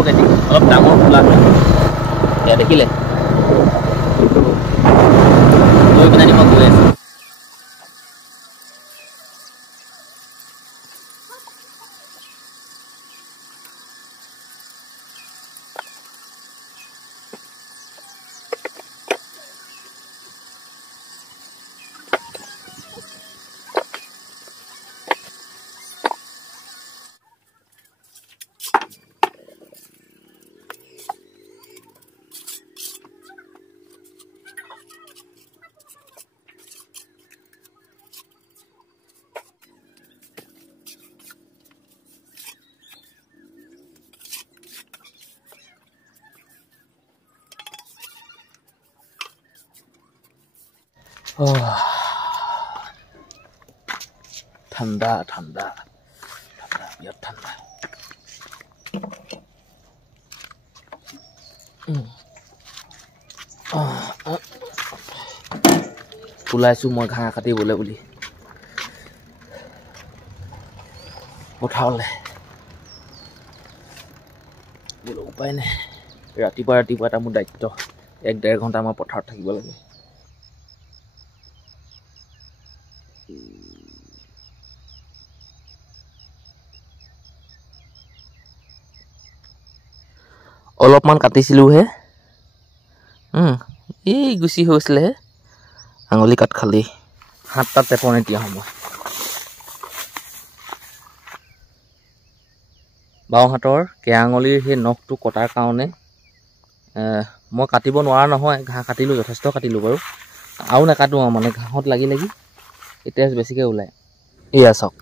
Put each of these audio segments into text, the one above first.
পোন্ধৰকৈ দিম অলপ ডাঙৰ খোলা এয়া দেখিলে লৈ পিনে মই গৈ আছোঁ ঠাণ্ডা ঠাণ্ডা ঠাণ্ডা বিৰাট ঠাণ্ডা ওলাইছোঁ মই ঘাঁহ কাটিবলৈ বুলি পথাৰলৈ উপায় নাই ৰাতিপুৱা এটা মোৰ দায়িত্ব 1-1.5 ঘণ্টা মই পথাৰত থাকিব লাগে অলপমান কাটিছিলোঁহে এই গুচি হৈছিলেহে আঙুলি কাট খালি হাতটা টেপন এতিয়া সময় বাওঁ হাতৰ কেয়া আঙুলিৰ সেই নখটো কটাৰ কাৰণে মই কাটিব নোৱাৰা নহয় ঘাঁহ কাটিলোঁ যথেষ্ট কাটিলোঁ বাৰু আৰু নাকাটো মানে ঘাঁহত লাগি এতিয়া বেছিকৈ ওলায় এয়া চাওক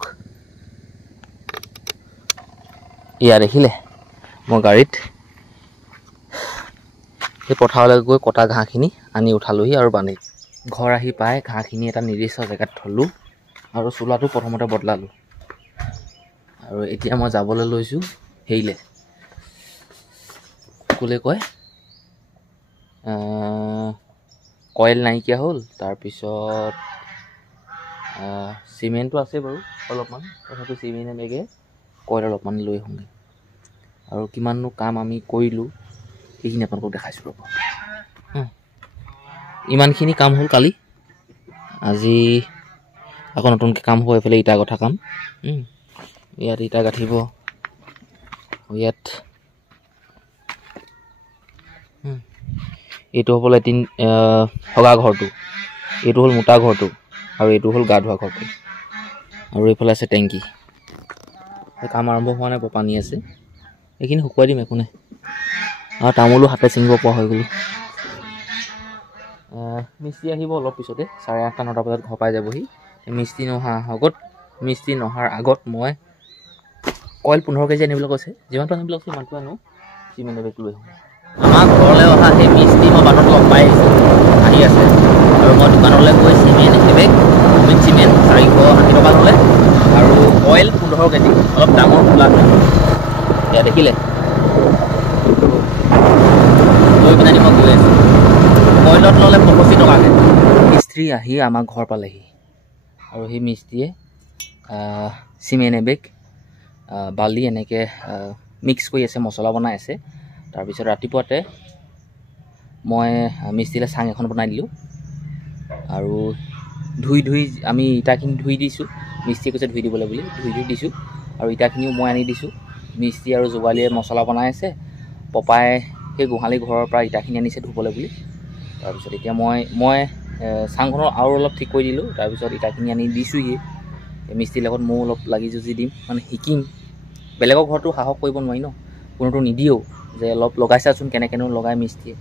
এয়া দেখিলে মই গাড়ীত সেই পথাৰলৈ গৈ কটা ঘাঁহখিনি আনি উঠালোহি আৰু বান্ধি ঘৰ আহি পাই ঘাঁহখিনি এটা নিৰ্দিষ্ট জেগাত থলোঁ আৰু চোলাটো প্ৰথমতে বদলালোঁ আৰু এতিয়া মই যাবলৈ লৈছোঁ হেৰিলে ক'লে কয় কইল নাইকিয়া হ'ল তাৰপিছত চিমেণ্টটো আছে বাৰু অলপমান তথাপি চিমেণ্ট এনেকৈ কইল অলপমান লৈ আহোঁগৈ আৰু কিমাননো কাম আমি কৰিলোঁ সেইখিনি আপোনালোকক দেখাইছোঁ ৰ'ব ইমানখিনি কাম হ'ল কালি আজি আকৌ নতুনকৈ কাম হ'ব এইফালে ইটা গঠা কাম ইয়াত ইটা গাঠিব ইয়াত এইটো হ'ব লেট্ৰিন হগা ঘৰটো এইটো হ'ল মোটা ঘৰটো আৰু এইটো হ'ল গা ধোৱা ঘৰটো আৰু এইফালে আছে টেংকি কাম আৰম্ভ হোৱা নাই পানী আছে এইখিনি শুকুৱাই দিম একো নাই আৰু তামোলো হাতে ছিঙিব পৰা হৈ গ'লোঁ মিস্ত্ৰী আহিব অলপ পিছতে 8:30-9টা বজাত ঘৰ পাই যাবহি মিস্ত্ৰী নহাৰ আগত মই কইল 15 কেজি আনিবলৈ কৈছে যিমানটো আনিবলৈ কৈছে সিমানটো আনো চিমেণ্ট বেগ লৈ আহোঁ আমাৰ ঘৰলৈ অহা সেই মিস্ত্ৰী মই বাটত লগ পাই আহি আছে আৰু মই দোকানলৈ গৈ চিমেণ্ট এবেগ চিমেণ্ট 480 টকা ল'লে আৰু কইল 15 কেজি অলপ ডাঙৰ খোলা এয়া দেখিলে লৈ পিনে মই গৈ আছোঁ কইলত ল'লে 85 টকাকৈ মিস্ত্ৰী আহি আমাৰ ঘৰ পালেহি আৰু সেই মিস্ত্ৰীয়ে চিমেণ্ট এবেগ বালি এনেকৈ মিক্স কৰি আছে মছলা বনাই আছে তাৰপিছত ৰাতিপুৱাতে মই মিস্ত্ৰীলৈ চাং এখন বনাই দিলোঁ আৰু ধুই আমি ইটাখিনি ধুই দিছোঁ মিস্ত্ৰীয়ে কৈছে ধুই দিবলৈ বুলি ধুই দিছোঁ আৰু ইটাখিনিও মই আনি দিছোঁ মিস্ত্ৰী আৰু যোগালীয়ে মছলা বনাই আছে পপাই সেই গোহালি ঘৰৰ পৰা ইটাখিনি আনিছে ধুবলৈ বুলি তাৰপিছত এতিয়া মই চাংখনৰ আৰু অলপ ঠিক কৰি দিলোঁ তাৰপিছত ইটাখিনি আনি দিছোঁহি মিস্ত্ৰীৰ লগত ময়ো অলপ লাগি যুঁজি দিম মানে শিকিম বেলেগৰ ঘৰতো সাহস কৰিব নোৱাৰি ন কোনোতো নিদিয়েও যে অলপ লগাইছাচোন কেনেকৈনো লগাই মিস্ত্ৰীয়ে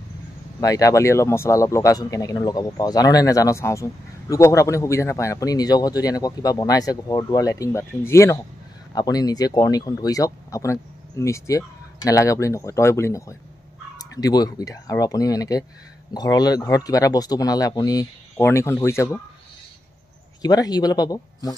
বা ইটা বালি অলপ মছলা অলপ লগাচোন কেনেকৈনো লগাব পাৰোঁ জানোনে নেজানো চাওঁচোন লোকৰ ঘৰত আপুনি সুবিধা নাপায় আপুনি নিজৰ ঘৰত যদি এনেকুৱা কিবা বনাইছে ঘৰ দুৱাৰ লেট্ৰিন বাথৰুম যিয়ে নহওক আপুনি নিজে কৰণীখন ধৰি চাওক আপোনাক মিস্ত্ৰীয়ে নেলাগে বুলি নকয় তই বুলি নকয় দিবই সুবিধা আৰু আপুনি এনেকৈ ঘৰত কিবা এটা বস্তু বনালে আপুনি কৰণীখন ধৰি যাব কিবা এটা শিকিবলৈ পাব মই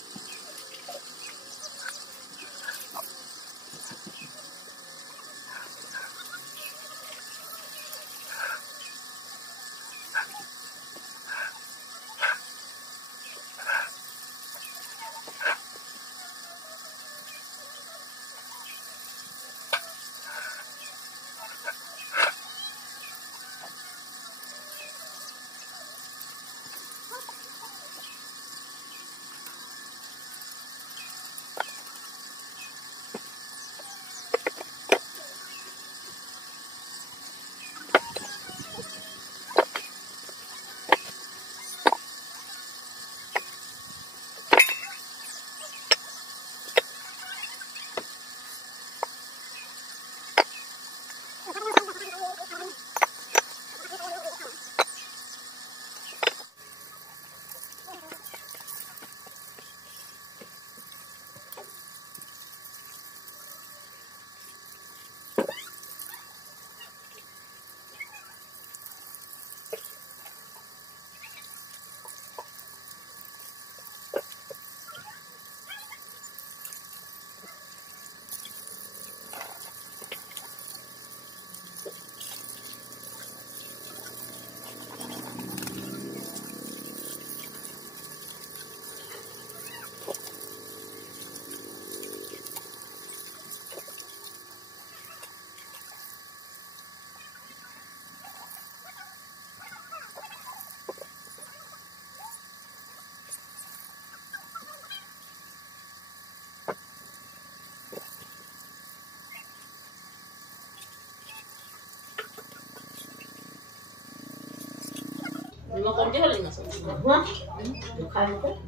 Lima kau dia lagi masuk. Wah,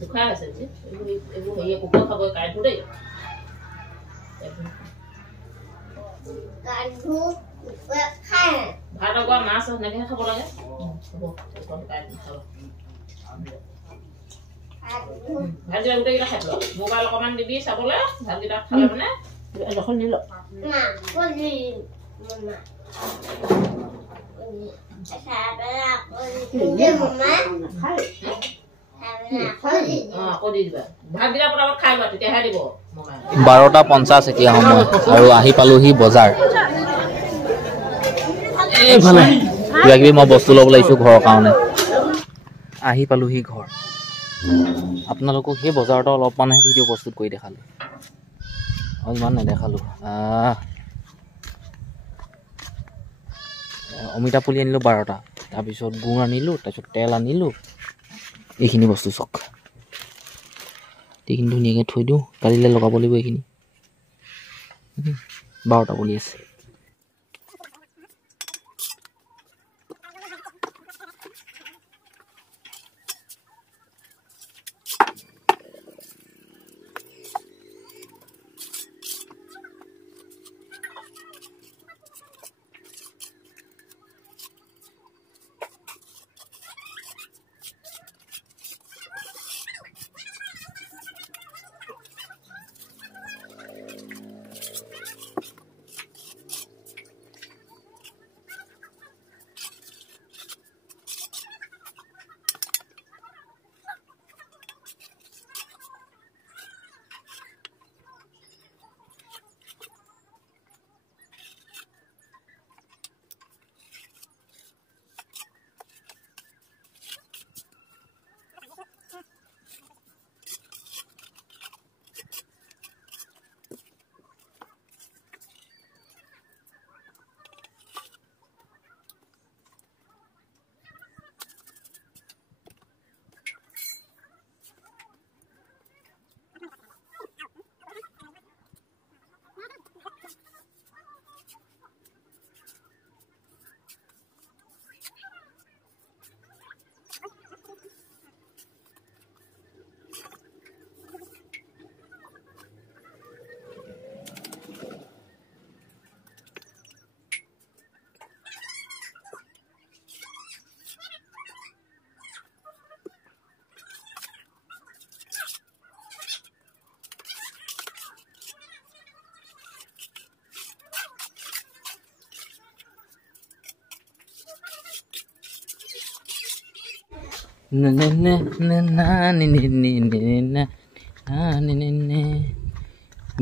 dukha আছে যে এগো হেয়ে কুকুৰ খাব কাইটো দেই কাইটো খায় ভাত আগৰ মাছ নেকে খাব লাগে হ'ব কুকুৰ কাইটো খাব ভাজি গোটেইটা খাই ল মোবাইল অকমান দিবি চাবলৈ ভাতকেইটা খালে মানে এখন নিল না কলি মা বাৰটা 50 এতিয়া সময় আৰু আহি পালোহি বজাৰ এইফালে কিবা কিবি মই বস্তু ল'ব লাগিছো ঘৰৰ কাৰণে আহি পালোহি ঘৰ আপোনালোকক সেই বজাৰটা অলপমানহে ভিডিঅ' প্ৰস্তুত কৰি দেখালো আৰু ইমান নেদেখালো অমিতা পুলি আনিলো 12টা তাৰপিছত গুড় আনিলো তাৰপিছত তেল আনিলো এইখিনি বস্তু চক এইখিনি ধুনীয়াকৈ থৈ দিওঁ কালিলৈ লগাব লাগিব এইখিনি 12টা পুলি আছে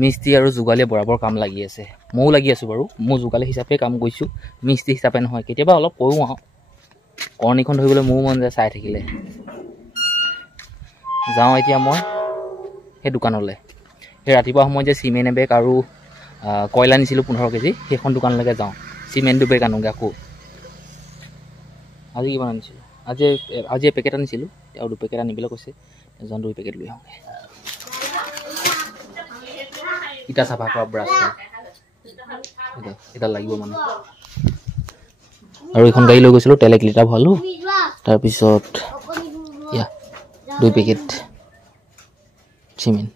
মিস্ত্ৰী আৰু যোগালীয়ে বৰাবৰ কাম লাগি আছে ময়ো লাগি আছো বাৰু মই যোগালী হিচাপে কাম কৰিছো মিস্ত্ৰী হিচাপে নহয় কেতিয়াবা অলপ কৰো আহোঁ কৰ্ণীখন ধৰিবলৈ মোৰ মন যায় চাই থাকিলে যাওঁ এতিয়া মই সেই দোকানলৈ সেই ৰাতিপুৱা সময়ত যে চিমেণ্ট এবেগ আৰু কয়লা নিছিলোঁ 15 কেজি সেইখন দোকানলৈকে যাওঁ চিমেণ্ট দুবেগ আনোগৈ আকৌ আজি কিমান আনিছিলোঁ আজি পেকেট আনিছিলোঁ আৰু 2 পেকেট আনিবলৈ কৈছে এজন 2 পেকেট লৈ আহোঁগৈ ইটা চাফা কৰা ব্ৰাছ এটা লাগিব মানে আৰু এখন গাড়ী লৈ গৈছিলোঁ তেল 1 লিটাৰ ভৰালোঁ তাৰপিছত 2 পেকেট চিমেণ্ট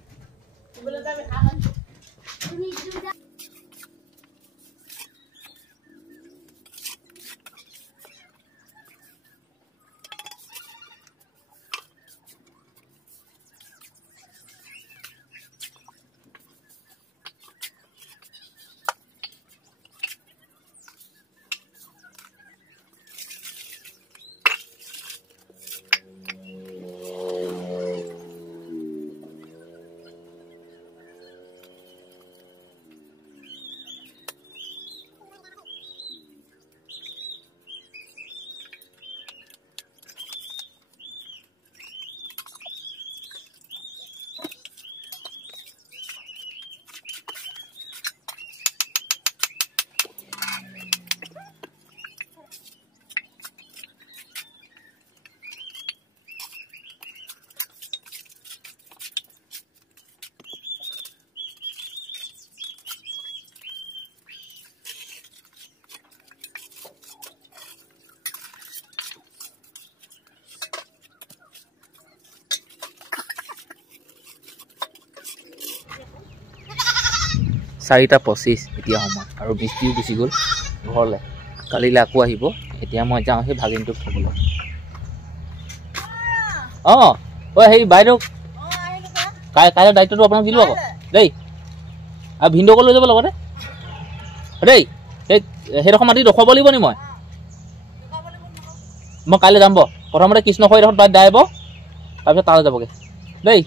4:25 এতিয়া সময় আৰু মিস্ত্ৰীও গুচি গ'ল ঘৰলৈ কালিলৈ আকৌ আহিব এতিয়া মই যাওঁ সেই ভাগিনটোক থ'বলৈ অঁ ঐ সেই বাইদেউ কাইলৈ দায়িত্বটো আপোনাক দিলোঁ আকৌ দেই আৰু ভিনদেউকো লৈ যাব লগতে দেই সেইডোখৰ মাটি দেখুৱাব লাগিব নি মই কাইলৈ যাম প্ৰথমতে কৃষ্ণখৰি ডোখৰত দাই আহিব তাৰপিছত তালৈ যাবগৈ দেই